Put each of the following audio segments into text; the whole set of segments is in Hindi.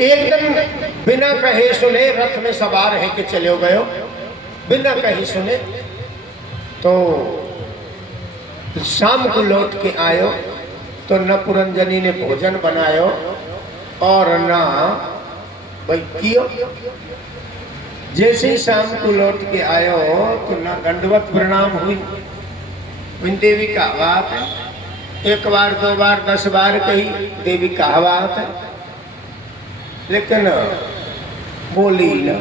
एक दिन बिना कहे सुने रथ में सवार है कि चले गए, बिना कहे सुने। तो शाम को लौट के आयो तो न पुरंजनी ने भोजन बनायो और ना भाई कियो। जैसे ही शाम को लौट के आयो तो ना दंडवत प्रणाम हुई। देवी का बात है, एक बार दो बार 10 बार कही देवी का बात है, लेकिन बोली न।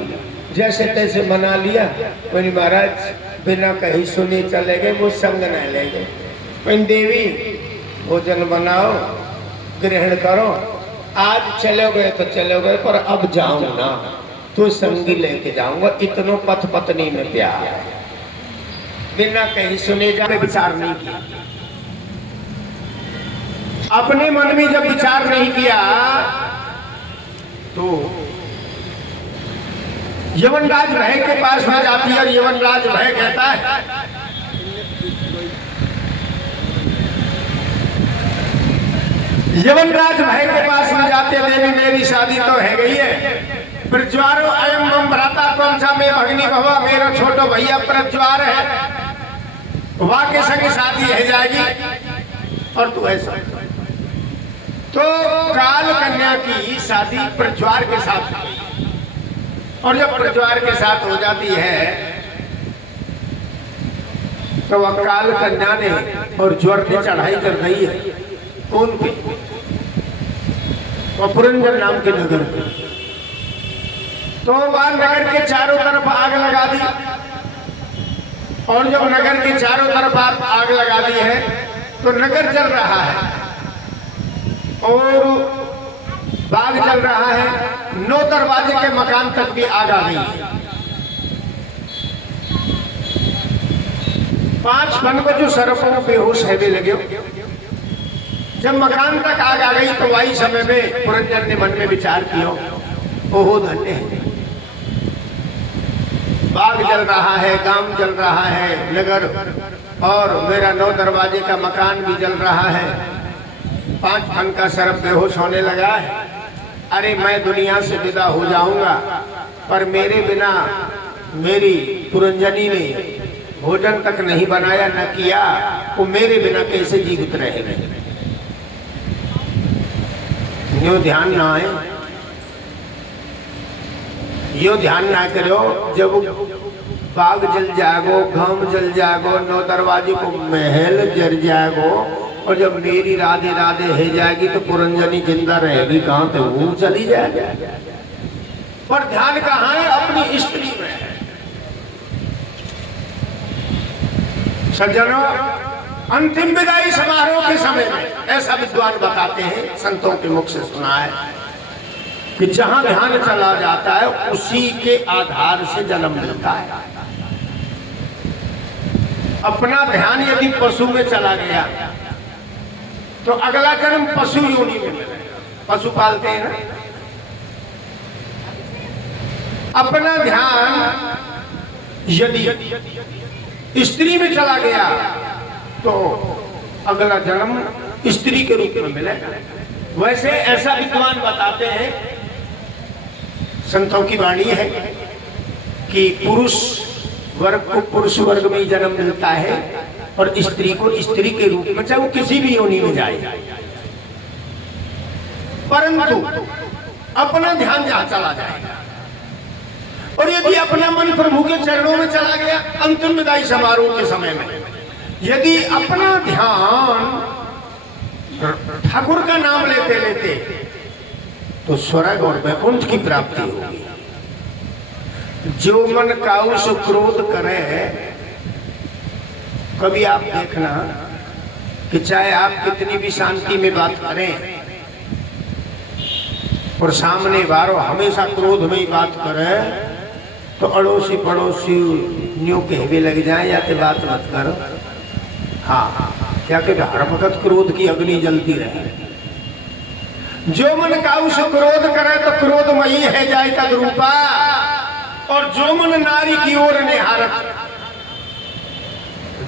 जैसे तैसे मना लिया। बोली महाराज बिना कहीं सुने चले गए, वो संग न ले गए। देवी भोजन बनाओ, ग्रहण करो। आज चले गए तो चले गए, पर अब जाऊं ना तो संगी लेके जाऊंगा। इतनो पथ पत्नी में प्यार है। बिना कहीं सुने जाने विचार नहीं किया। अपने मन में जब विचार नहीं किया तो यमनराज भय के पास में जाती है और यमनराज भय कहता है यमनराज भय के पास में जाते, देवी मेरी शादी तो है गई है, प्रज्वारो अयम मम भ्राता त्वम च मे भगिनी भवा, मेरा छोटो भैया प्रज्वार है, वहां के संग शादी है जाएगी और तू ऐसा। तो काल कन्या की शादी प्रज्वार के साथ, और जब प्रज्वार के साथ हो जाती है तो वह काल कन्या ने और ज्वर ने चढ़ाई कर रही है कौन पे, और पुरंजन नाम के नगर पे। तो वह नगर के चारों तरफ आग लगा दी, और जब नगर के चारों तरफ आग लगा दी है तो नगर जल रहा है और बाग जल रहा है। 9 दरवाजे के मकान तक भी आग आ गई है। 5 बनबजू सरपों बेहोश है भी लगे। जब मकान तक आग आ गई तो वही समय में पुरंजन ने मन में विचार किया, ओहो धन्य है, बाग जल रहा है, गांव जल रहा है, नगर, और मेरा 9 दरवाजे का मकान भी जल रहा है। 5 फन का सरप बेहोश होने लगा है। अरे मैं दुनिया से विदा हो जाऊंगा, पर मेरे बिना मेरी पुरंजनी ने भोजन तक नहीं बनाया न किया, वो मेरे बिना कैसे जीवित रहेगा। यो ध्यान ना आए, यो ध्यान ना करो। जब बाग जल जाएगो, गांव जल जाएगो, 9 दरवाजे को महल जल जाएगो, और जब मेरी राधे राधे है जाएगी तो पुरंजनी जिंदा रहेगी कहां, तो वो चली जाएगी। पर ध्यान कहाँ है, अपनी स्त्री में है। सज्जनों, अंतिम विदाई समारोह के समय में ऐसा विद्वान बताते हैं, संतों के मुख से सुना है कि जहां ध्यान चला जाता है उसी के आधार से जन्म मिलता है। अपना ध्यान यदि पशु में चला गया तो अगला जन्म पशु योनि में मिलेगा। पशु पालते हैं ना। अपना ध्यान यदि स्त्री में चला गया तो अगला जन्म स्त्री के रूप में मिलेगा। वैसे ऐसा विद्वान बताते हैं, संतों की वाणी है कि पुरुष वर्ग को पुरुष वर्ग में ही जन्म मिलता है और स्त्री को स्त्री के रूप में, चाहे वो किसी भी योनि में जाए। परंतु अपना ध्यान जहां चला जाएगा, और यदि अपना मन प्रभु के चरणों में चला गया अंतिम विदाई समारोह के समय में, यदि अपना ध्यान ठाकुर का नाम लेते लेते तो स्वर्ग और वैकुंठ की प्राप्ति होगी। जो मन काऊ सो क्रोध करे, कभी आप देखना कि चाहे आप कितनी भी शांति में बात करें और सामने वालों हमेशा क्रोध में ही बात करे, तो अड़ोसी पड़ोसी न्यू कहवे लग जाए या तो बात मत करो। हाँ, क्या कि हर वक्त क्रोध की अग्नि जलती रहे। जो मन काऊ से क्रोध करे तो क्रोधमयी है जाए तद रूपा, और जो मन नारी की ओर निहारत,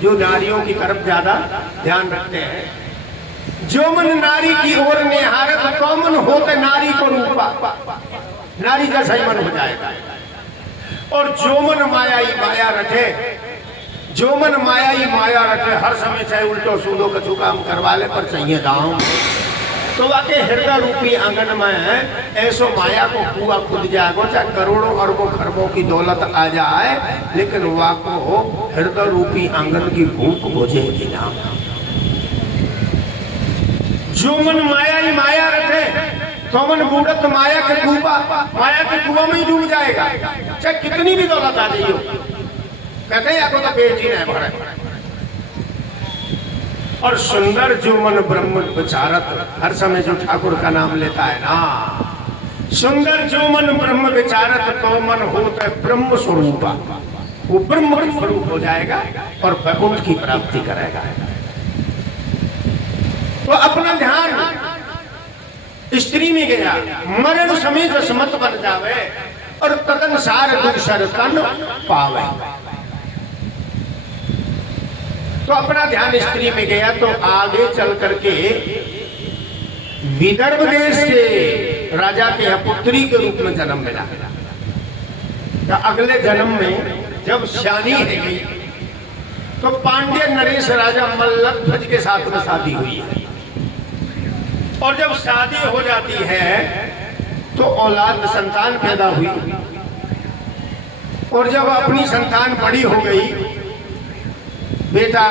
जो नारियों की तरफ ज्यादा ध्यान रखते हैं जो मन नारी की ओर निहारत तो मन होते नारी को रूपा, नारी का सही मन हो जाएगा। और जो मन माया ही माया रखे, जो मन माया ही माया रखे, हर समय चाहे उल्टो सूदो कछु काम करवा ले पर चाहिए दाम। तो वाके हृदय रूपी आंगन में ऐसो माया को कुआ खुद जाएगो, चाहे करोड़ों अरबों खरबों की दौलत आ जाए, लेकिन वाको हृदय रूपी आंगन की भूख बुझेगी ना। जो मन माया ही माया रखे तो मन बूढ़त माया के कुआ, माया के कुआ में ही डूब जाएगा, चाहे कितनी भी दौलत आ जाइए। कहते हैं आपको तो पेट ही नहीं भरा। और सुंदर जो मन ब्रह्म विचारत, हर समय जो ठाकुर का नाम लेता है ना, सुंदर जो मन ब्रह्म विचारत तो मन होता है ब्रह्म स्वरूपा, वो ब्रह्म स्वरूप हो जाएगा और वैकुंठ की प्राप्ति करेगा। तो अपना ध्यान स्त्री में गया, मरण समेत समत बन जावे और तदनुसार दूसर तन पावे। तो अपना ध्यान स्त्री में गया तो आगे चल करके विदर्भ देश से राजा के यहाँ पुत्री के रूप में जन्म मिला। तो अगले जन्म में जब श्यानी है गई तो पांड्य नरेश राजा मल्लध्वज के साथ में शादी हुई है। और जब शादी हो जाती है तो औलाद संतान पैदा हुई। और जब अपनी संतान बड़ी हो गई, बेटा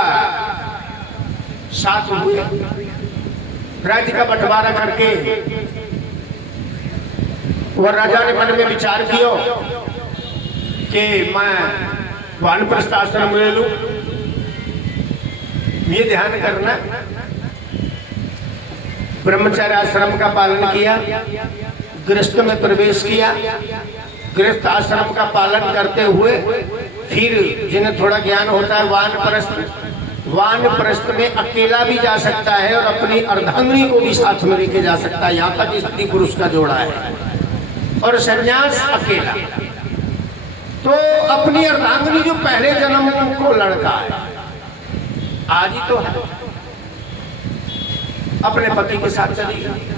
साथ हुए, राज्य का बंटवारा करके वह राजा ने मन में विचार किया कि मैं वानप्रस्थ आश्रम ले लूं। ये ध्यान करना, ब्रह्मचर्य आश्रम का पालन किया, गृहस्थ में प्रवेश किया, गृहस्थ आश्रम का पालन करते हुए फिर जिन्हें थोड़ा ज्ञान होता है वानप्रस्थ, वानप्रस्थ में अकेला भी जा सकता है और अपनी अर्धांगिनी को भी साथ में लेके जा सकता है, यहाँ तक स्त्री पुरुष का जोड़ा है। और संन्यास अकेला। तो अपनी अर्धांगिनी जो पहले जन्म को लड़का है, आज ही तो है, अपने पति के साथ चली गई,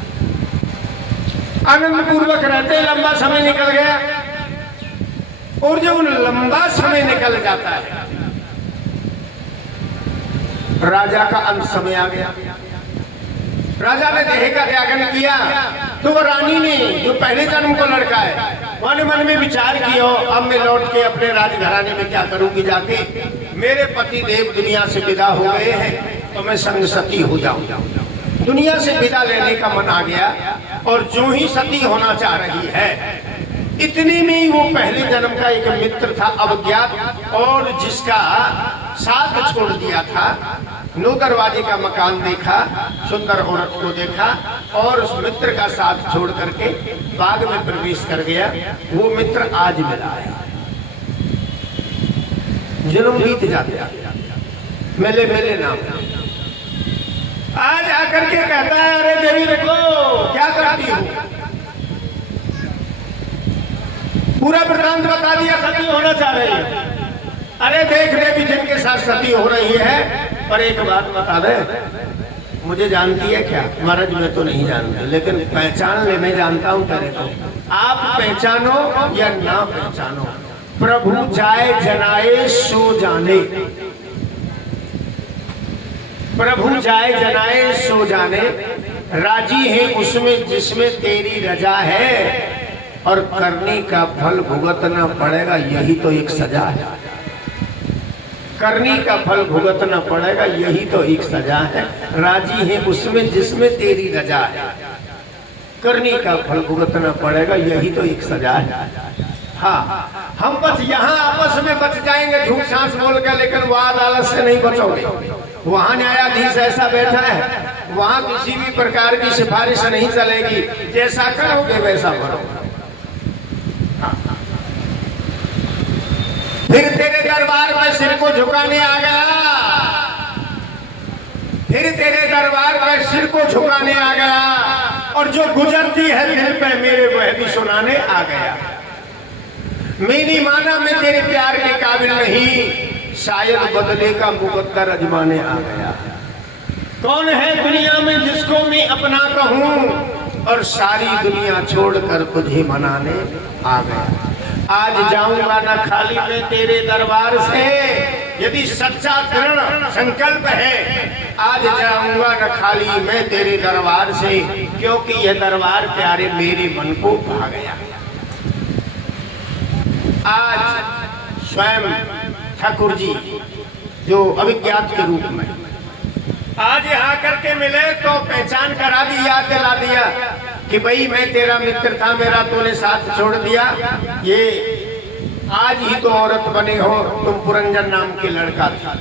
आनंद पूर्वक रहते, लंबा समय निकल गया। और जब लंबा समय निकल जाता है, राजा का अंत समय आ गया। राजा ने देह का त्यागन किया तो वो रानी ने जो पहले जन्म को लड़का है, वह मन में विचार किया, अब मैं लौट के अपने राजघराने में क्या करूंगी जाके, मेरे पति देव दुनिया से विदा हो गए हैं तो मैं संग सती हो जाऊं। दुनिया से विदा लेने का मन आ गया और जो ही सती होना चाह रही है, इतने में ही वो पहले जन्म का एक मित्र था अवज्ञात, और जिसका साथ छोड़ दिया था। नो दरवाजे का मकान देखा, सुंदर औरत को देखा और उस मित्र का साथ छोड़ करके बाग में प्रवेश कर गया। वो मित्र आज मिला है, जन्म बीत जाते मेले मेले नाम, आज आकर के कहता है, अरे देवी देखो क्या करती हूँ, पूरा वृतांत बता दिया, सती होना चाह रही है। अरे देख देवी जिनके साथ सती हो रही है, पर एक बात बता दे, मुझे जानती है क्या? महाराज मैं तो नहीं जानता, लेकिन पहचान ले, मैं जानता हूँ तेरे को। आप पहचानो या ना पहचानो, प्रभु जाए जनाए सो जाने, प्रभु जाए जनाए सो जाने, राजी है उसमें जिसमें तेरी रजा है, और करने का फल भुगतना पड़ेगा, यही तो एक सजा है। करने का फल भुगतना पड़ेगा, यही तो एक सजा है। राजी है उसमें जिसमें तेरी रजा है, करने का फल भुगतना पड़ेगा, यही तो एक सजा है। हाँ, हम बस यहाँ आपस में बच जाएंगे झूठ सांस बोल के, लेकिन वहाँ अदालत से नहीं बचोगे। वहाँ न्यायाधीश ऐसा बैठा है, वहाँ किसी भी प्रकार की सिफारिश नहीं चलेगी, जैसा करोगे वैसा भरोगे। फिर तेरे दरबार में सिर को झुकाने आ गया, फिर तेरे दरबार में सिर को झुकाने आ गया, और जो गुजरती है दिल पे मेरे वह भी सुनाने आ गया। मेरी माना मैं तेरे प्यार के काबिल नहीं, शायद बदले का मुकद्दर अजमाने आ गया। कौन है दुनिया में जिसको मैं अपना कहूं, और सारी दुनिया छोड़कर तुझे मनाने आ गया। आज जाऊंगा न खाली मैं तेरे दरबार से, यदि सच्चा दृढ़ संकल्प है, आज जाऊंगा न खाली मैं तेरे दरबार से, क्योंकि यह दरबार प्यारे मेरे मन को भा गया। आज स्वयं ठाकुर जी जो अभिज्ञात के रूप में आज यहाँ करके मिले तो पहचान करा दी, याद दिला दिया कि भाई मैं तेरा मित्र था, मेरा तूने साथ छोड़ दिया, ये आज ही तो औरत बने हो, तुम पुरंजन नाम के लड़का था।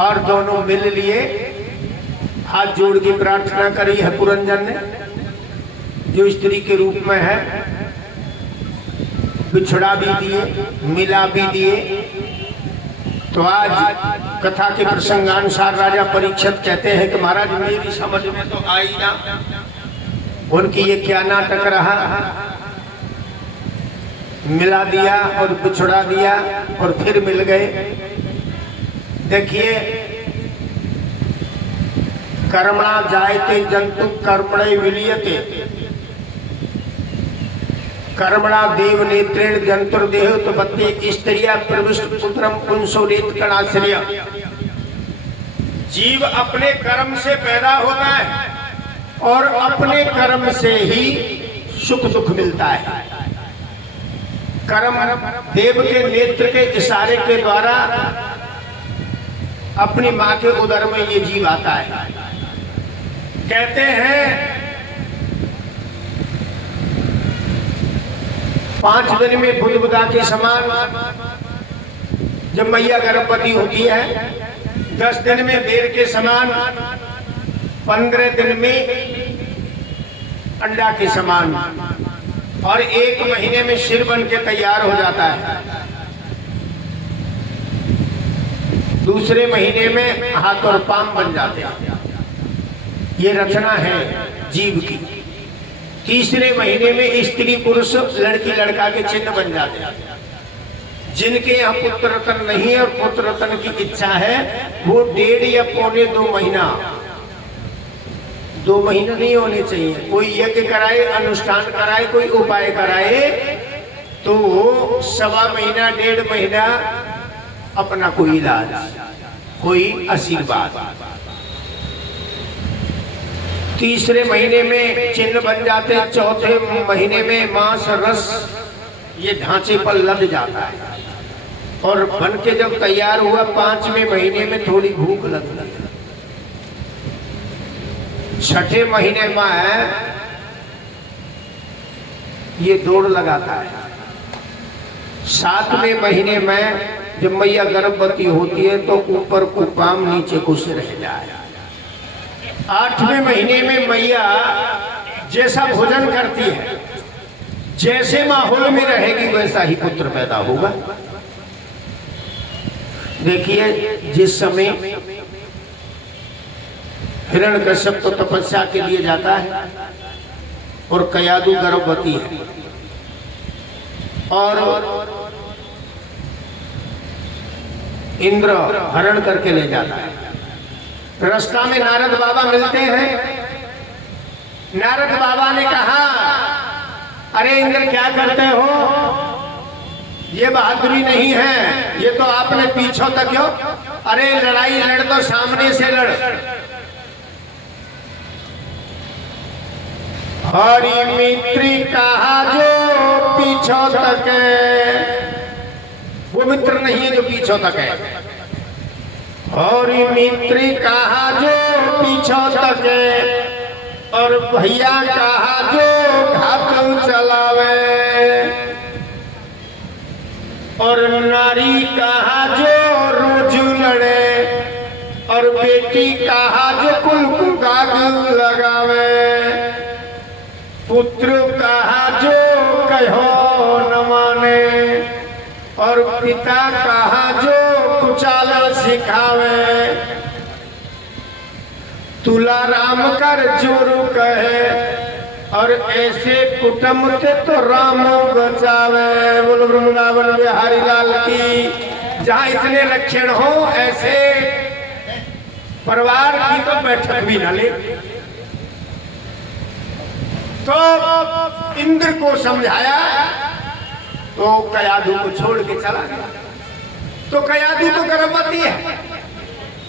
और दोनों मिल लिए, हाथ जोड़ की प्रार्थना करी है पुरंजन ने, जो स्त्री के रूप में है, बिछड़ा भी दिए, मिला भी दिए। तो आज कथा के प्रसंगानुसार राजा परीक्षित कहते हैं कि महाराज मेरी समझ में तो आई ना, उनकी ये क्या नाटक रहा, मिला दिया और बिछड़ा दिया और फिर मिल गए। देखिए, कर्मणा जायते जंतु कर्मणे विलीयते, कर्मणा देव नेत्रेण जंतुर्देह तो बत्ते स्त्रिया प्रविष्ट पुत्रम पुंसोरेत कणाश्रय। जीव अपने कर्म से पैदा होता है और अपने कर्म से ही सुख दुख मिलता है। कर्म देव के नेत्र के इशारे के द्वारा अपनी मां के उदर में ये जीव आता है। कहते हैं 5 दिन में बुदबुदा के समान जब मैया गर्भवती होती है, 10 दिन में बेर के समान, 15 दिन में अंडा के समान, और 1 महीने में सिर बन के तैयार हो जाता है। दूसरे महीने में हाथ और पांव बन जाते हैं। ये रचना है जीव की। तीसरे महीने में स्त्री पुरुष लड़की लड़का के चिन्ह बन जाते हैं। जिनके यहाँ पुत्र रतन नहीं है और पुत्र रतन की इच्छा है, वो 1.5 या 2.25 महीना, 2 महीना नहीं होने चाहिए, कोई यज्ञ कराए, अनुष्ठान कराए, कोई उपाय कराए, तो 1.25 महीना 1.5 महीना अपना कोई इलाज, कोई आशीर्वाद। तीसरे महीने में चिन्ह बन जाते, चौथे महीने में मांस रस ये ढांचे पर लग जाता है, और बन के जब तैयार हुआ 5वें महीने में थोड़ी भूख लगती है। 6ठे महीने में ये दौड़ लगाता है। 7वें महीने में जब मैया गर्भवती होती है तो ऊपर को पाम नीचे को सिर रह जाए। 8वें महीने में मैया जैसा भोजन करती है, जैसे माहौल में रहेगी वैसा ही पुत्र पैदा होगा। देखिए, जिस समय हिरण्यकश्यप तो तपस्या के लिए जाता है और कयादु गर्भवती है, और इंद्र हरण करके ले जाता है। रास्ता में नारद बाबा मिलते हैं। नारद बाबा ने कहा, अरे इंद्र क्या करते हो, ये बहादुरी नहीं है, ये तो आपने पीछों तक क्यों, अरे लड़ाई लड़ तो सामने से लड़। हरि मित्री कहा जो पीछों तक है, वो मित्र नहीं है जो पीछों तक है। हरि मित्री कहा जो पीछों तक है, और भैया कहा जो घात चलावे, और नारी कहा जो रोज लड़े, और बेटी कहा जो कुल को दाग लगावे, पुत्र कहा जो कहो न माने, और पिता कहा जो कुचाला सिखावे, तुला राम कर जोरू कहे, और ऐसे कुटुंब के तो राम बचावे। बोलो वृंदावन बिहारी लाल की। जहाँ इतने लक्षण हो, ऐसे परिवार की तो बैठक भी न ले। तो इंद्र को समझाया तो कयाधु को छोड़ के चला गया। तो कयाधु तो गर्भवती है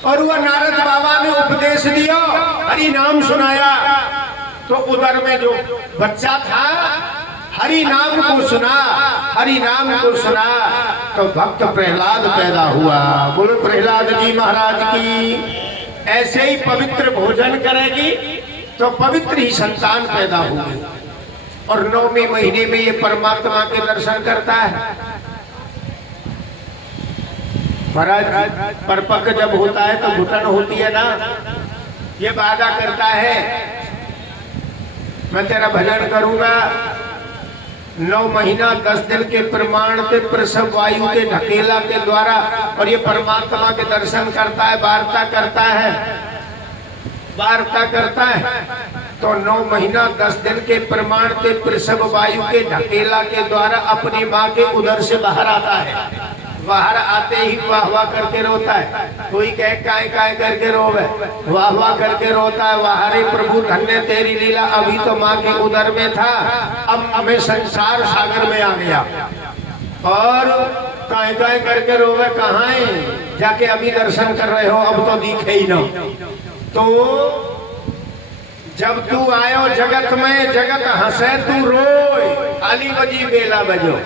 और वह नारद बाबा ने उपदेश दिया, हरि नाम सुनाया, तो उधर में जो बच्चा था हरि नाम को सुना, हरि नाम को सुना तो भक्त प्रहलाद पैदा हुआ। बोलो प्रहलाद जी महाराज की। ऐसे ही पवित्र भोजन करेगी तो पवित्र ही संतान पैदा होगी। और 9वें महीने में ये परमात्मा के दर्शन करता है। महाराज परपक्व जब होता है तो घुटन होती है ना, ये वादा करता है मैं तेरा भजन करूंगा। 9 महीना 10 दिन के प्रमाण के प्रसव वायु के ढकेला के द्वारा, और ये परमात्मा के दर्शन करता है, वार्ता करता है, वार्ता करता है। तो 9 महीना 10 दिन के प्रमाण के प्रसव वायु के ढकेला के द्वारा अपनी माँ के उदर से बाहर आता है। बाहर आते ही वाह वाह करके रोता है। कोई कहे काय काय करके रोवे, वाह वाह करके रोता है। वाह रे प्रभु धन्य तेरी लीला, अभी तो माँ के उदर में था, अब मैं संसार सागर में आ गया। और काय काय करके रोवे, कहाँ है जाके अभी दर्शन कर रहे हो, अब तो दिखे ही ना। तो जब तू आयो जगत में, जगत हंसे तू रोए, आली बजी बेला बजो,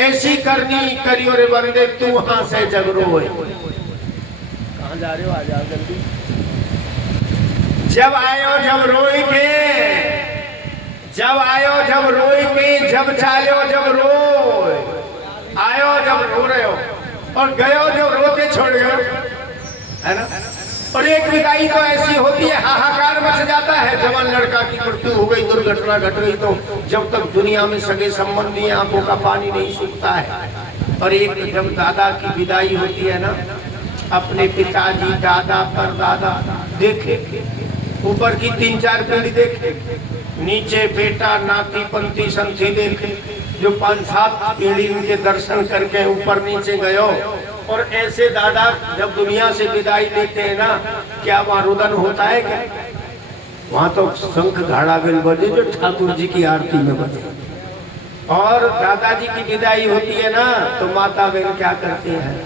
ऐसी करनी करियो रे बंदे तू हंसे जग रोए। कहाँ जा रहे हो, आ जाओ जल्दी। जब आयो जब रोई के, जब आयो जब रोई के, जब चालो जब रोए, आयो जब रो रहे हो और गयो जब रोते छोड़ गयो, है ना। और एक विदाई तो ऐसी होती है, हाहाकार मच जाता है। जवान लड़का की मृत्यु हो गई, दुर्घटना घट गई, तो जब तक दुनिया में सगे संबंधी आंखों का पानी नहीं सूखता है। और एक जब दादा की विदाई होती है ना, अपने पिताजी, दादा, परदादा देखे, ऊपर की 3-4 पीढ़ी देखे, नीचे बेटा, नाती, पंथी, संथी देखे, जो 5-7 पीढ़ी उनके दर्शन करके ऊपर नीचे गयो। और ऐसे दादा जब दुनिया से विदाई लेते हैं ना, क्या वहाँ रुदन होता है क्या? वहाँ तो शंख घाड़ा बेल बजे जो ठाकुर जी की आरती में बजे। और दादाजी की विदाई होती है ना, तो माता बहन क्या करते हैं,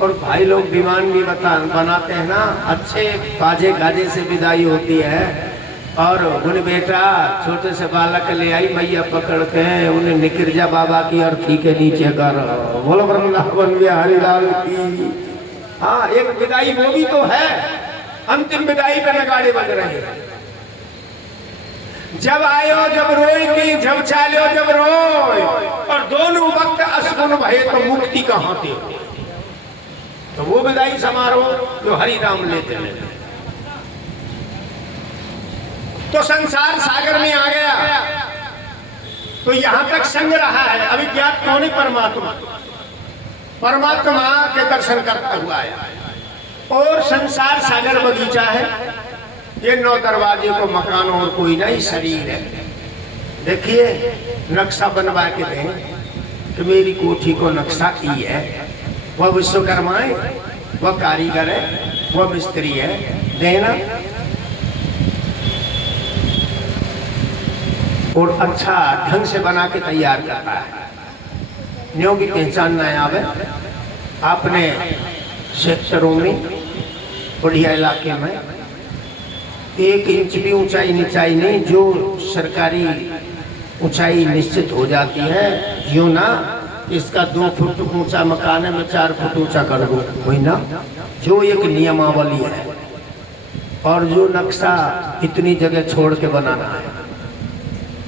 और भाई लोग विमान भी बनाते हैं ना, अच्छे बाजे गाजे से विदाई होती है। और उन बेटा छोटे से बालक ले आई, मैया पकड़ के उन्हें निकिरजा बाबा की अर्थी के नीचे कर, बोलो वृंदावन बिहारी लाल की। हाँ, एक विदाई वो भी तो है, अंतिम विदाई पे नगाड़े बज रहे हैं। जब आयो जब रोई की, जब चालो जब रोए, और दोनों वक्त असगुन भये तो मुक्ति कहाँ थी। तो वो विदाई समारोह जो हरि नाम लेते हैं। तो संसार सागर में आ गया, तो यहां तक संग रहा है। अभी ज्ञात कौन है? परमात्मा। परमात्मा के दर्शन करता हुआ है। और संसार सागर बगीचा है, ये 9 दरवाजे को मकान और कोई नहीं शरीर है। देखिए नक्शा बनवा के दें कि मेरी कोठी को नक्शा ई है, वह विश्वकर्मा है, वह कारीगर है, वह मिस्त्री है, देना। और अच्छा ढंग से बना के तैयार करता है, न्यों की पहचान न आवे। आपने क्षेत्रों में बढ़िया इलाके में 1 इंच भी ऊंचाई नीचाई नहीं, जो सरकारी ऊंचाई निश्चित हो जाती है, यूं ना इसका 2 फुट ऊंचा मकान है, मैं 4 फुट ऊंचा कर दूं, वही ना, जो एक नियमावली है। और जो नक्शा इतनी जगह छोड़ के बनाना है,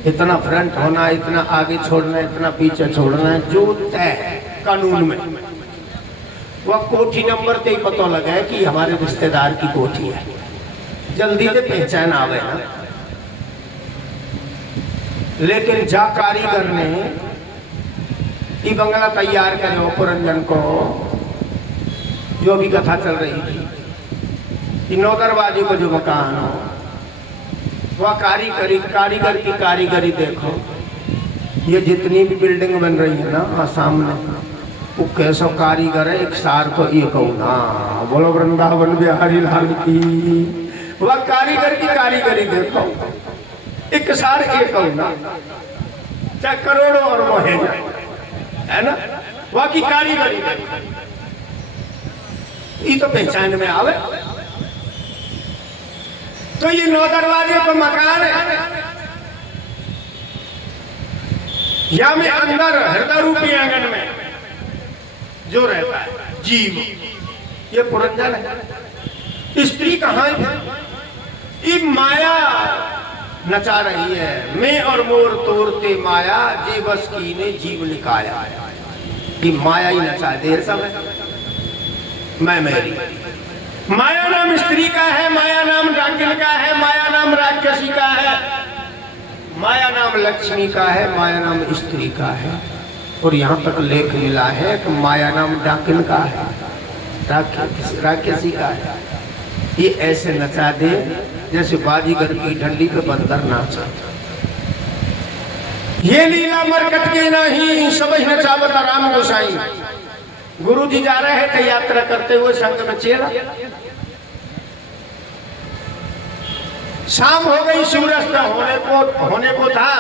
इतना फ्रंट होना, इतना आगे छोड़ना, इतना पीछे छोड़ना है, जो तय है कानून में। वह कोठी नंबर से ही पता लगा है कि हमारे रिश्तेदार की कोठी है, जल्दी से पहचान आवे ना। लेकिन जा कारीगर ने ये बंगला तैयार करे पुरंजन को, जो भी कथा चल रही थी, 9 दरवाजे को जो मकान हो, वह कारीगर की कारीगरी देखो। ये जितनी भी बिल्डिंग बन रही है ना सामने, वो कैसो कारीगर है, एक सार तो ये कहूँ ना, बोलो वृंदावन बिहारी लाल की। वह कारीगर की कारीगरी देखो, एक सार एक कहूँ ना, चाहे करोड़ों और मोहे जाए, है ना, वह की कारीगरी देखो, ये तो पहचान में आवे। तो ये 9 दरवाजे पर मकान है, या में अंदर हृदय रूपी आंगन में जो रहता है जीव, ये पुरंजन है। स्त्री कहाँ है? ये माया नचा रही है, मैं और मोर तोड़ते माया, जीवस की ने जीव निकाया। ये माया ही नचा देर समय, मैं मेरी। माया नाम स्त्री का है, माया नाम डाकिन का है, माया नाम राक्षसी का है, माया नाम लक्ष्मी का है, माया नाम स्त्री का है। और यहाँ तक लेख मिला है कि माया नाम डाकिन का है, राक्षसी का है। ये ऐसे नचा दे जैसे बाजीगर की डंडी पे बंदर नाचा। ये लीला मरकत के नहीं, सब नचावत राम गोसाई। गुरु जी जा रहे थे यात्रा करते हुए, संग में चेला। शाम हो गई, सूरज होने को था,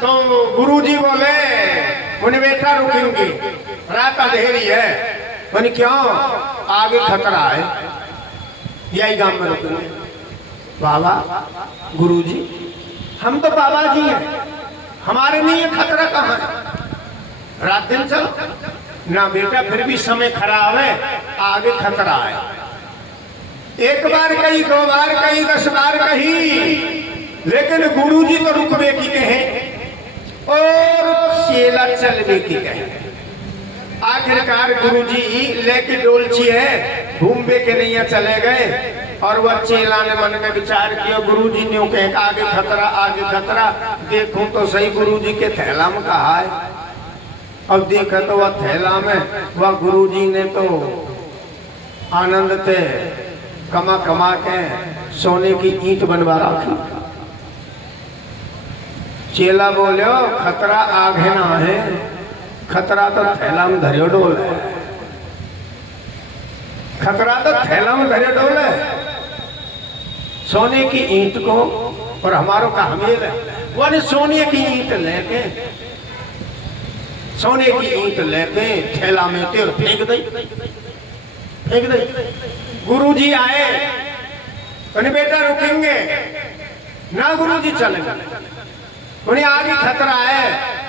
तो गुरुजी बोले उन्हें बेटा रुकेंगे, रात अंधेरी है। बोले क्यों? आगे खतरा है, यही गांव में रुकेंगे। बाबा गुरुजी, हम तो बाबा जी हैं, हमारे लिए खतरा कहाँ है? रात दिन चलो ना बेटा, फिर भी समय खराब है, आगे खतरा है। एक बार कही, 2 बार कही, 10 बार कही, लेकिन गुरुजी तो रुकवे की कहे और चेला चलवे की कहे। आखिरकार गुरुजी लेके डोलची है, घूमबे के नहीं चले गए। और वह चेला ने मन में विचार किया, गुरुजी ने कहे आगे खतरा, आगे खतरा, देखूं तो सही गुरुजी के थैला में कहा है। अब देखा तो वह थैला में वह गुरुजी ने तो आनंद थे कमा कमा के सोने की ईंट बनवा रखी। चेला बोलो खतरा आगे ना है, खतरा तो थैला में धरियो डोल है, खतरा तो थैला में धरियो डोल है। सोने की ईंट को और हमारो का हमेल है, वो सोने की ईंट लेके, सोने की ईंट लेके थैला में तेल फेंक दई, फेंक दई। गुरुजी आए, उन्हें बेटा रुकेंगे ना, गुरुजी चलेंगे। उन्हें आगे खतरा है,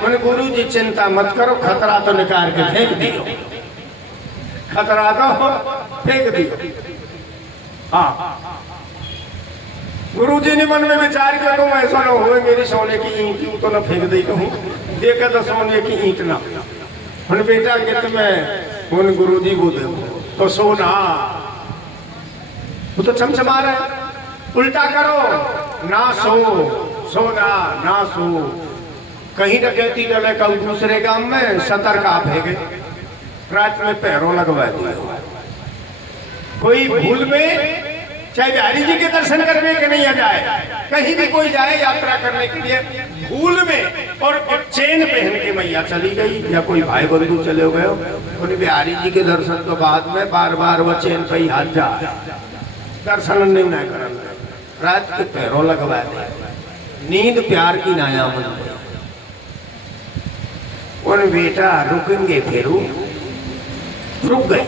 उन्हें गुरुजी चिंता मत करो, खतरा तो निकाल के फेंक दियो, खतरा तो फेंक दियो। हाँ, गुरुजी ने मन में विचार किया, तुम ऐसा ना हो मेरी सोने की ईंट तो ना फेंक दी कहूँ, देखा तो सोने की ईंट ना। उन्हें बेटा कि तुम्हें उन गुरुजी को देखो तो सोना, वो तो चमचमा रहा है, उल्टा करो ना, सोना ना सो। कहीं डकैती डले कल दूसरे गांव में, सतर्क आप है गए, रात में पैरों लगवा दिए। कोई भूल में चाहे बिहारी जी के दर्शन करने के नहीं जाए, कहीं भी कोई जाए यात्रा करने के लिए, भूल में और चेन पहन के मैया चली गई, या कोई भाई बंधु चले गए, उन्हें बिहारी जी के दर्शन तो बाद में बार बार वो चेन पे ही हाथ जा, दर्शन नहीं ना कर, रात के पैरों लगवा दे। नींद प्यार की नाया मन, उन बेटा रुकेंगे, फिर रुक गए।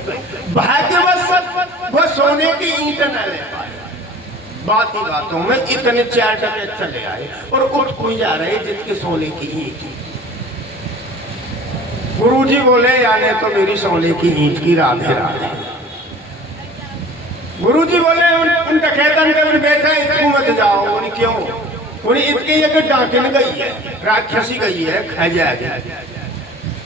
भाग्यवश वो सोने की ईंट न ले पाए, बात ही बातों में इतने 4 टके चले आए और उठ कोई जा रहे जिसके सोने की ईंट। गुरुजी बोले याने तो मेरी सोने की ईंट की राधे राधे। गुरुजी बोले उनका कहता नहीं बेटा तू मत जाओ। उन्हें क्यों? उन्हें इतनी जगह डाकिन गई है, राक्षसी गई है, खा जाएगी।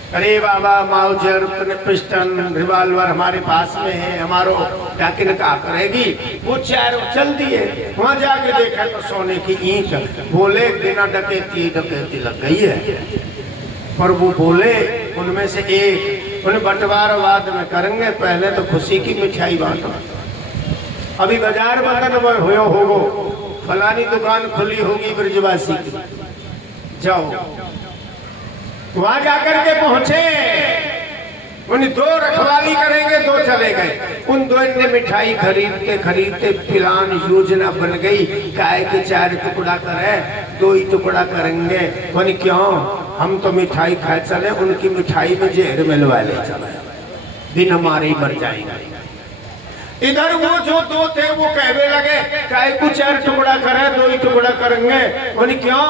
अरे बाबा माउजर पिस्टन रिवाल्वर हमारे पास में है, हमारो डाकिन का करेगी। वो 4 चल दिए, वहां जाके देखा तो सोने की ईंट। बोले बिना डकैती डकैती लग गई है, पर वो बोले उनमें से एक उन्हें बंटवारवाद में करेंगे, पहले तो खुशी की मिठाई बांटो। अभी बाजार बंधन होगो, फलानी दुकान खुली होगी ब्रजवासी की, जाओ। वहां जाकर के पहुंचे उन्हें 2 रखवाली करेंगे, 2 चले गए। उन 2 ने मिठाई खरीदते खरीदते प्लान योजना बन गई, काय के 4 टुकड़ा करे, 2 ही टुकड़ा करेंगे। बोले क्यों, हम तो मिठाई खाए चले, उनकी मिठाई में जहर मिलवा ले चले, बिन हमारे ही मर जाएंगे। इधर वो जो 2 थे वो कहने लगे काय को 4 टुकड़ा करे, 2 ही टुकड़ा करेंगे। बोले क्यों,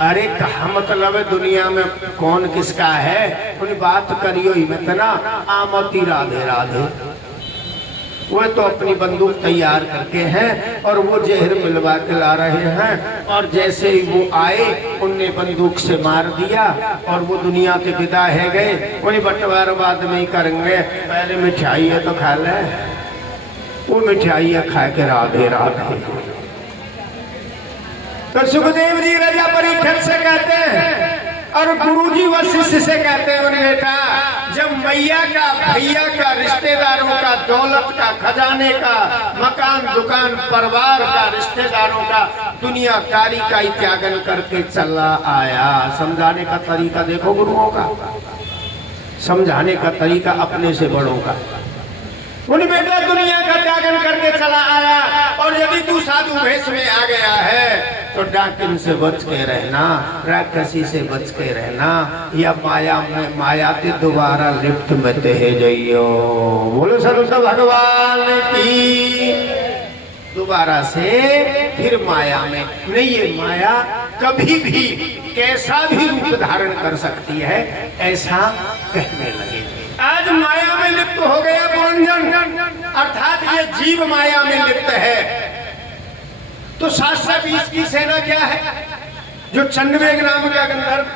अरे कहा मतलब है दुनिया में कौन किसका है, उन्हें बात करियो ही मत ना, आमती राधे राधे। वो तो अपनी बंदूक तैयार करके हैं और वो जहर मिलवा के ला रहे हैं, और जैसे ही वो आए उनने बंदूक से मार दिया और वो दुनिया के विदा है गए। उन्हें बंटवारा बाद में ही करेंगे, पहले मिठाई है तो खा ले। वो मिठाई खा के राधे राधे। तो सुखदेव जी राजा परीक्षित से कहते हैं और गुरुजी वशिष्ठ से कहते हैं, उन्हें बेटा जब मैया का, भैया का, रिश्तेदारों का, दौलत का, खजाने का, मकान दुकान परिवार का, रिश्तेदारों का, दुनियादारी का ही त्यागन करके चला आया। समझाने का तरीका देखो गुरुओं का, समझाने का तरीका अपने से बड़ों का। उन्हें बेटा दुनिया का त्यागन करके चला आया, और यदि तू साधु भेष में आ गया है तो डाकिन से बच के रहना, राक्षसी से बच के रहना, या माया के दोबारा लिफ्ट में ते जाइयो। बोलो संत भगवान की। दोबारा से फिर माया में नहीं, ये माया कभी भी कैसा भी रूप धारण कर सकती है, ऐसा कहने लगे। आज माया में लिप्त हो गया पुरंजन, अर्थात ये जीव माया में लिप्त है। तो 720 की सेना क्या है, जो चंडवेग नाम का गंधर्व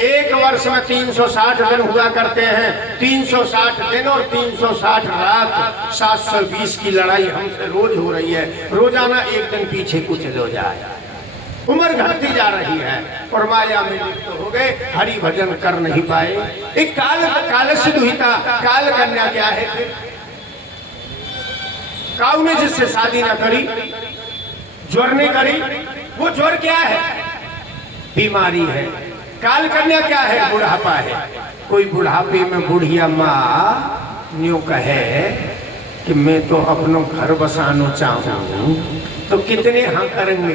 1 वर्ष में 360 दिन हुआ करते हैं, 360 दिन और 360 रात, 720 की लड़ाई हमसे रोज हो रही है। रोजाना एक दिन पीछे कुछ हो जाए, उम्र घटती जा रही है और माया में लिप्त हो गए, हरि भजन कर नहीं पाए। एक काल से दुहिता, काल कन्या क्या है, काऊ ने जिससे शादी ना करी, ज्वर ने करी, वो ज्वर क्या है, बीमारी है। काल कन्या क्या है, बुढ़ापा है। कोई बुढ़ापे में बुढ़िया माँ न्यू कहे कि मैं तो अपनो घर बसाना चाहूं, तो कितने हाँ करेंगे।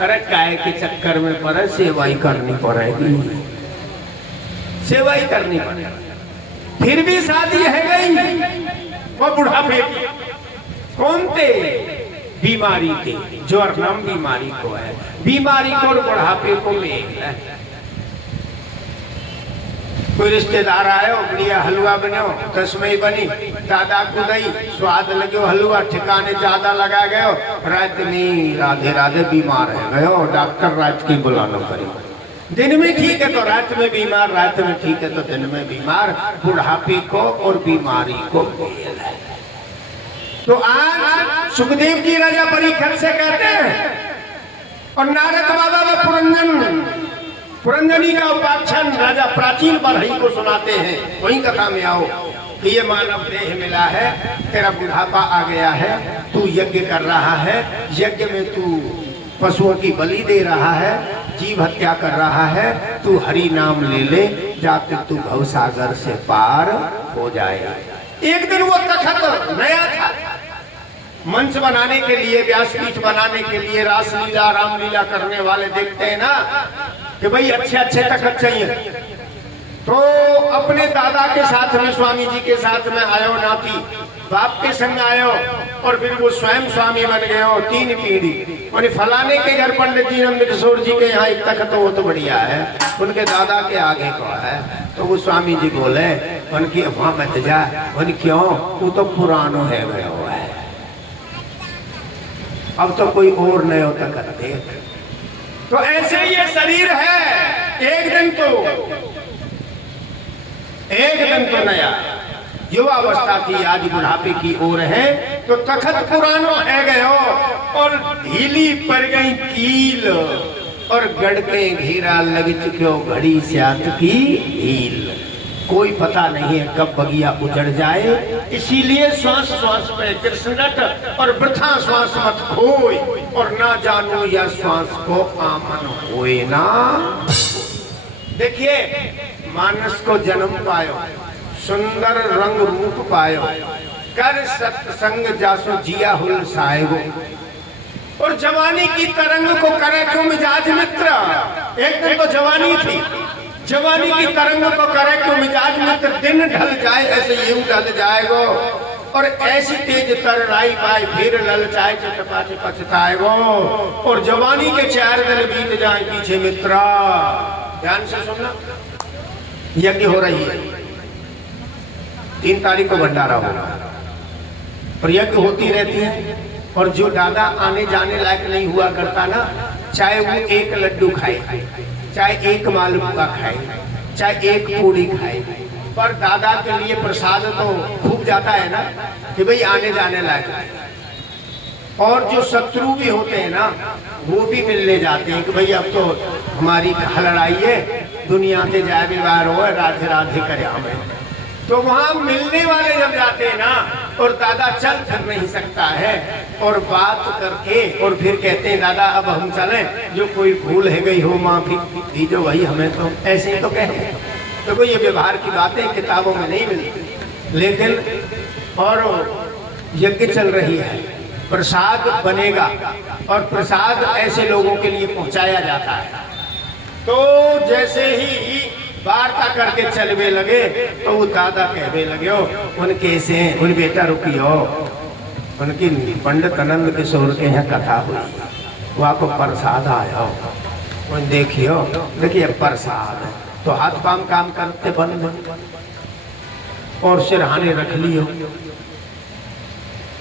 अरे काय के चक्कर में पड़े, सेवाई करनी पड़ेगी, सेवाई करनी पड़ेगी। फिर भी शादी है गई, वो बुढ़ापे की। कौन थे, बीमारी के, ज्वर नाम बीमारी को है, बीमारी को और बुढ़ापे को मेल है। कोई रिश्तेदार आयो, बढ़िया हलवा बनो, 10 में बनी, दादा को दई, स्वाद लगे हलवा, ठिकाने ज्यादा लगा गयो, रात में राधे राधे बीमार है गयो, डॉक्टर रात की बुलाना पड़े। दिन में ठीक है तो रात में बीमार, रात में ठीक है तो दिन में बीमार। बुढ़ापे को और बीमारी को मेल है। तो आज सुखदेव जी राजा परीक्षित से कहते हैं, और नारद बाबा व पुरंजनी का उपाख्यान राजा प्राचीन बरही को सुनाते हैं। वही कथा में आओ कि ये मानव देह मिला है, तेरा बुढ़ापा आ गया है, तू यज्ञ कर रहा है, यज्ञ में तू पशुओं की बलि दे रहा है, जीव हत्या कर रहा है, तू हरि नाम ले ले, जाके तू भवसागर से पार हो जाएगा। एक दिन वो तखत नया था, मंच बनाने के लिए, व्यासपीठ बनाने के लिए, रासलीला रामलीला करने वाले देखते हैं ना कि भाई अच्छे अच्छे तखत चाहिए। तो अपने दादा के साथ में, स्वामी जी के साथ में आयो, नाती बाप के संग आयो, और फिर वो स्वयं स्वामी बन गए हो। 3 पीढ़ी। और फलाने के घर पंडित जी नंद किशोर जी के यहाँ एक तखत हो तो बढ़िया है, उनके दादा के आगे को है। तो वो स्वामी जी बोले, उनकी वहां मत जा। उन क्यों, वो तो पुरानो है गया हुआ है, अब तो कोई और नया तखत दे। तो ऐसे ये शरीर है, एक दिन तो नया युवावस्था थी, आज बुढ़ापे की ओर है। तो तखत पुरानो है गयो, और ढीली पड़ गई कील, और गड़के घेरा लग चुके घड़ी स्यात की ढील। कोई पता नहीं है कब बगिया उजड़ जाए, इसीलिए श्वास श्वास में कृष्णट, और वृथा श्वास मत खोए, और ना जानो या श्वास को आमन होए ना। देखिए, मानस को जन्म पायो, सुंदर रंग रूप पायो, कर सत्संग जासो जिया हुल साहेब। और जवानी की तरंग को करे क्यों मिजाज मित्र, एक दिन तो जवानी थी, जवानी की तरंग को करे क्यों मिजाज मित्र, दिन ढल जाए ऐसे यूं ढल जाएगो, और ऐसी तेज तरराई पाए फिर ललचाए चटपाचे पछताएगो। और जवानी के 4 दिन बीत जाए पीछे मित्रा। ध्यान से सुनना, यज्ञ हो रही है, 3 तारीख को भंडारा होगा, और यज्ञ होती रहती है। और जो दादा आने जाने लायक नहीं हुआ करता ना, चाहे वो 1 लड्डू खाए, चाहे 1 मालपुआ खाए, चाहे 1 पूड़ी खाए, पर दादा के लिए प्रसाद तो खूब जाता है ना, कि भाई आने जाने लायक। और जो शत्रु भी होते हैं ना, वो भी मिलने जाते हैं कि भाई अब तो हमारी लड़ाई है, दुनिया से जाए व्यवहार हो, राधे राधे करे हमें। तो वहां मिलने वाले जब जाते हैं ना, और दादा चल फिर नहीं सकता है, और बात करके और फिर कहते हैं दादा अब हम चलें, जो कोई भूल है गई हो माफी दीजो भाई हमें, तो ऐसे ही तो कहते हैं। तो कोई ये व्यवहार की बातें किताबों में नहीं मिलती, लेकिन और यज्ञ चल रही है, प्रसाद बनेगा, और प्रसाद ऐसे लोगों के लिए पहुंचाया जाता है। तो जैसे ही वार्ता करके चलवे लगे, तो वो दादा कहने लगे हो उनके से, उन बेटा रुकियो, उनकी पंडित आनंद किशोर के यहाँ कथा हुई, वहाँ को प्रसाद आया, उन देखियो, देखिए प्रसाद, तो हाथ पाम काम करते बंद, और सिरहाने रख लियो,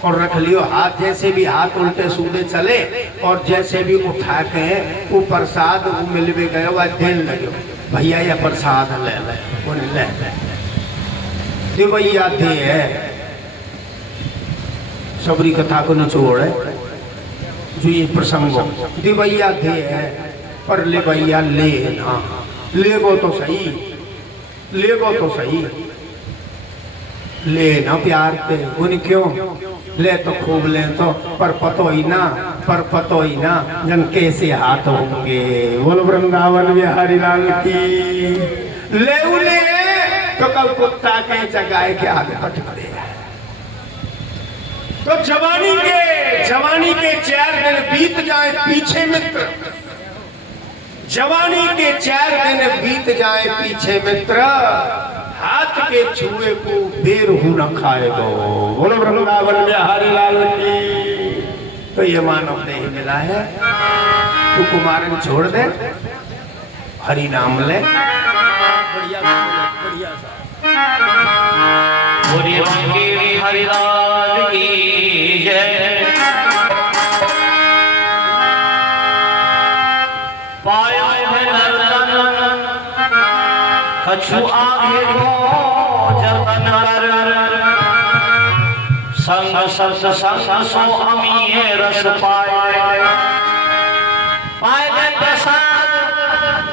और रख लियो हाथ, जैसे भी हाथ उल्टे सूदे चले, और जैसे भी उठा के वो प्रसाद वो मिलवे गए, वह देने लगे, भैया यह प्रसाद ले ले, भैया दे है, सबरी कथा को निचोड़ है जो ये प्रसंग दे भैया दे है, पर ले भैया ले ना, ले गो तो सही, ले गो तो सही, ले ना प्यार पे, उन क्यों ले तो खूब ले तो, पर पतो ही ना, पर पतो ही ना जन कैसे हाथ होंगे। बोलो वृंदावन बिहारी लाल की। ले तो कल कुत्ता के जगाए के आगे पट पड़ेगा। तो जवानी के 4 दिन बीत जाए पीछे मित्र, जवानी के 4 दिन बीत जाए पीछे मित्र, हाथ के छुए को बेर हूं न खाएगो। बोलो वृंदावन बिहारी लाल की। तो ये मानव देह मिला है, तू कुमारन छोड़ दे, हरि नाम ले, बढ़िया बढ़िया हरिलाल की जय। पायो है नर्तन कछु आगे को जतन कर, संग सत संग सो अमीए रस पाए, पाए प्रसाद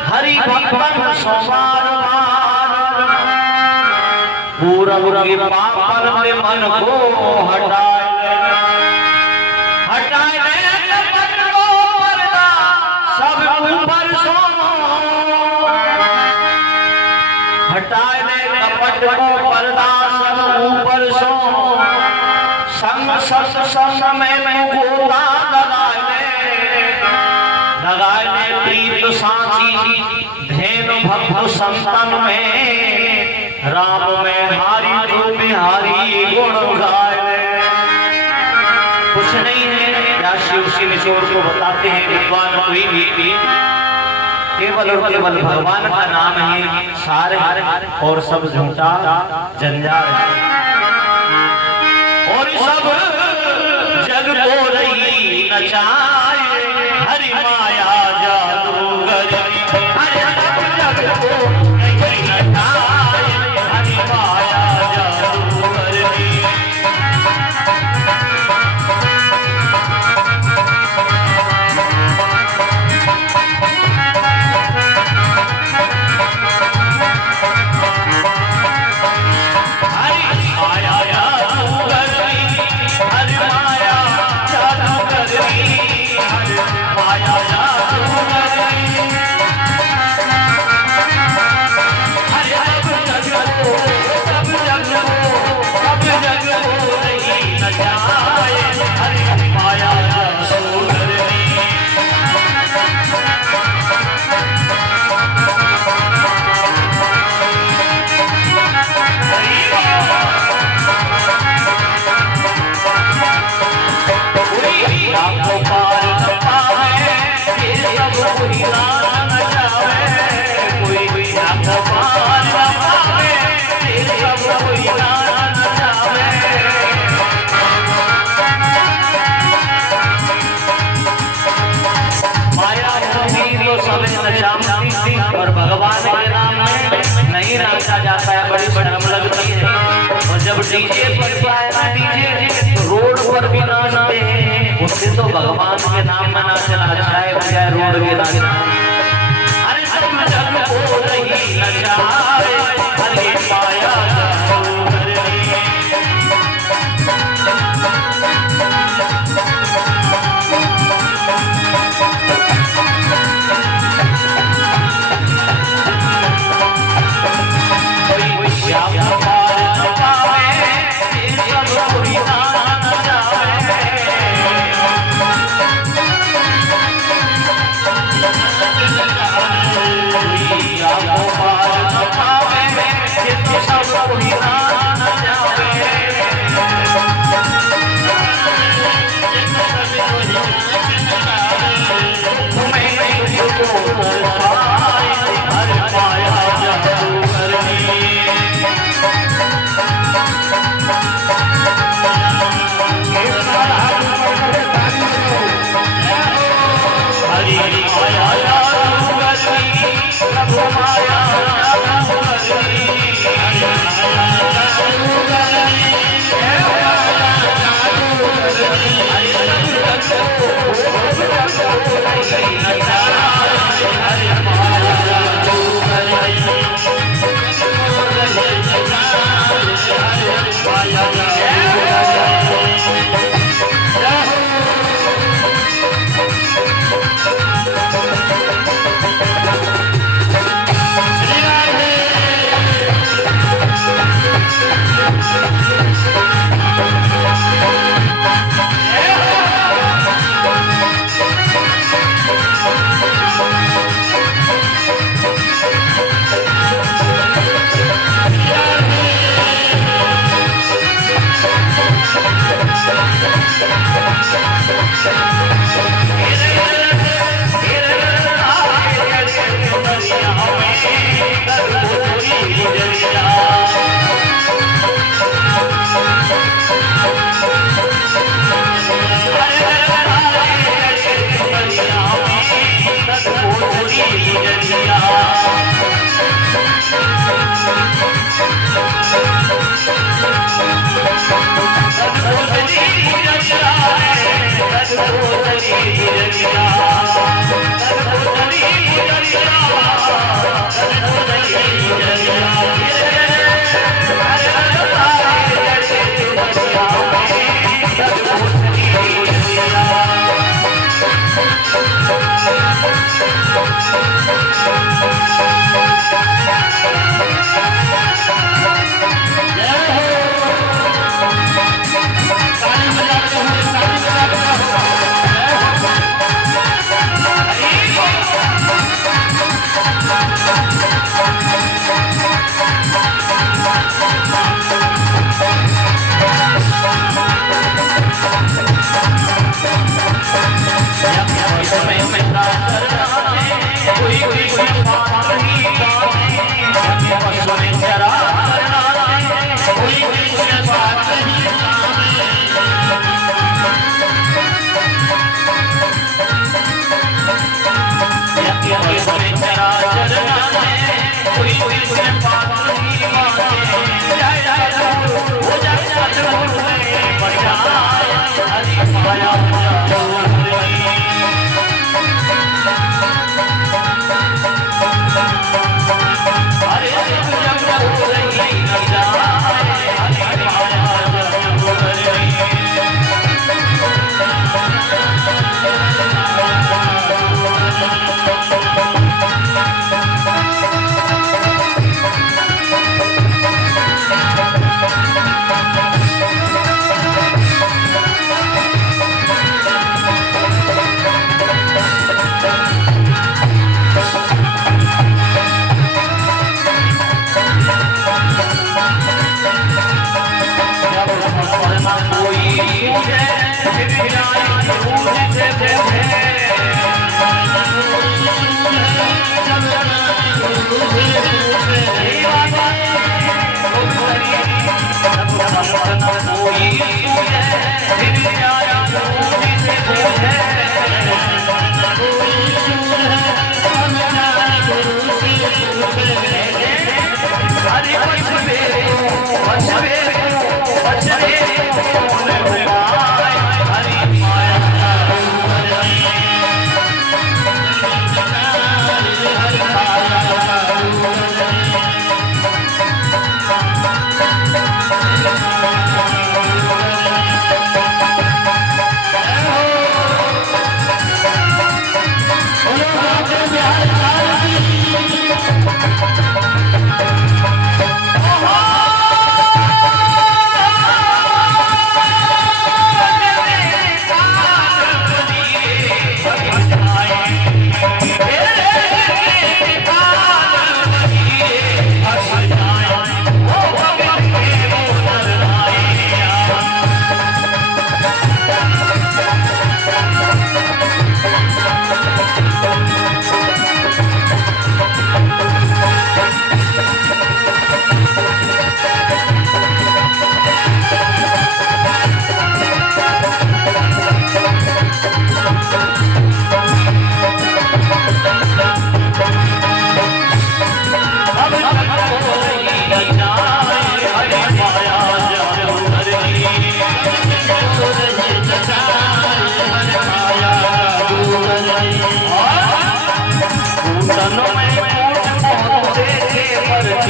हरि भक्तन सो बार बार, पूरा के पापन में मन को हटाए, हटाए कपट को पर्दा सब ऊपर सो, हटाए कपट को पर्दा सब ऊपर सो, संग सत संग में गोता लगाए प्रीत साची, धेनु भक्त संतन में, राम में हारी जो बिहारी गुण गाए। कुछ नहीं है, राशि उसी निचोड़ को बताते हैं विद्वान कोई भी, केवल और केवल भगवान का नाम है सारे, और सब झूठा जंजाल है, और सब जग को रही नचाए, हरि माया जादूगर, हरि जग को रही नचाए, हरि माया जादूगर। हरि माया जादूगर, हरि माया श्याम गोपाल न पावे सब कोई नाच नचावे माया मोही तो सब नचाती और भगवान के नाम में नहीं नाचा जाता है, बड़ी शर्म लगती है। और जब डीजे पर आए ना डीजे रोड पर भी नाचते हैं, उससे तो भगवान के नाम में नाचना अच्छा है बजाय रोड के नाचना। अरे सब जग हो रही नचाए हरे माया गोपाल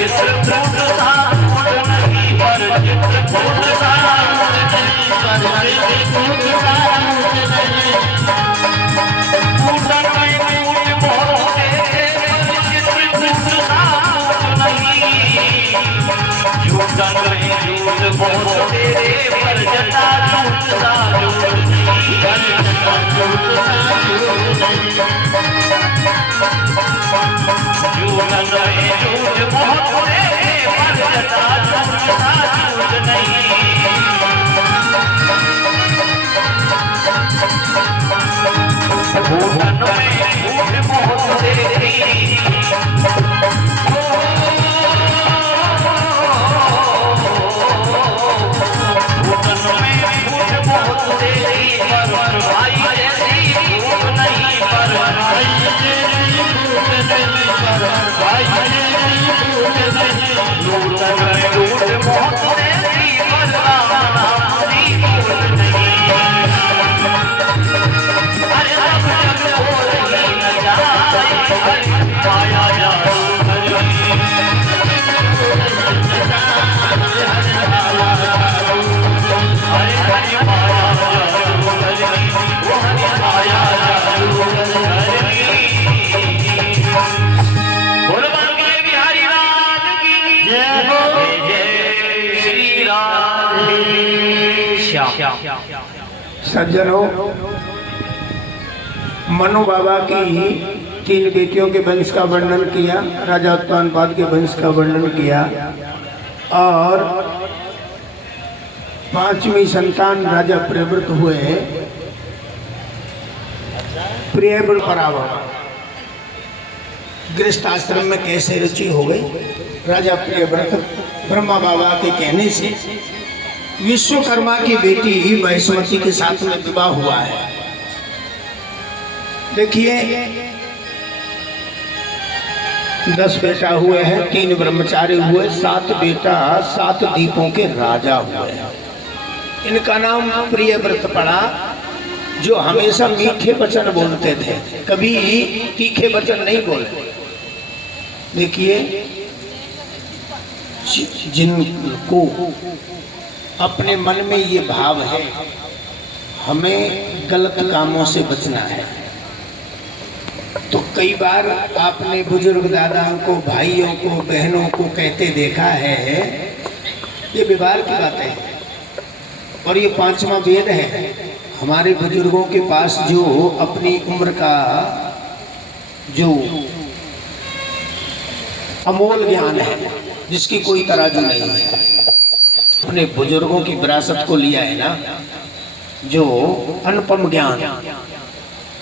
चित्रकूट सा रूप नहीं, पर चित्रकूट सा रूप नहीं, पर चित्रकूट सा रूप नहीं। कूटन में कूट बोलते पर चित्रकूट सा रूप नहीं। झूठन में झूठ बोलते पर जटाजूट सा रूप नहीं, पर जटाजूट सा रूप नहीं। झूठन में झूठ बोलते पर जटाजूट सा रूप नहीं। घूटन में झूठ बोलते सज्जनों, मनु बाबा की 3 बेटियों के वंश का वर्णन किया, राजा उत्तानपाद के वंश का वर्णन किया और 5वीं संतान राजा प्रियव्रत हुए, प्रियव्रत पराभव। गृहस्थ आश्रम में कैसे रुचि हो गई। राजा प्रियव्रत ब्रह्मा बाबा के कहने से विश्वकर्मा की बेटी वैष्णवती के साथ में विवाह हुआ है। देखिए 10 बेटा हुए हैं, 3 ब्रह्मचारी हुए, 7 बेटा 7 द्वीपों के राजा हुए हैं। इनका नाम प्रियव्रत पड़ा, जो हमेशा मीठे वचन बोलते थे, कभी तीखे वचन नहीं बोलते। देखिए जिनको अपने मन में ये भाव है हमें गलत कामों से बचना है, तो कई बार आपने बुजुर्ग दादाओं को, भाइयों को, बहनों को कहते देखा है, ये व्यवहार की बातें हैं। और ये 5वां वेद है। हमारे बुजुर्गों के पास जो अपनी उम्र का जो अमोल ज्ञान है, जिसकी कोई तराजू नहीं है, अपने बुजुर्गों की विरासत को लिया है ना, जो अनुपम ज्ञान,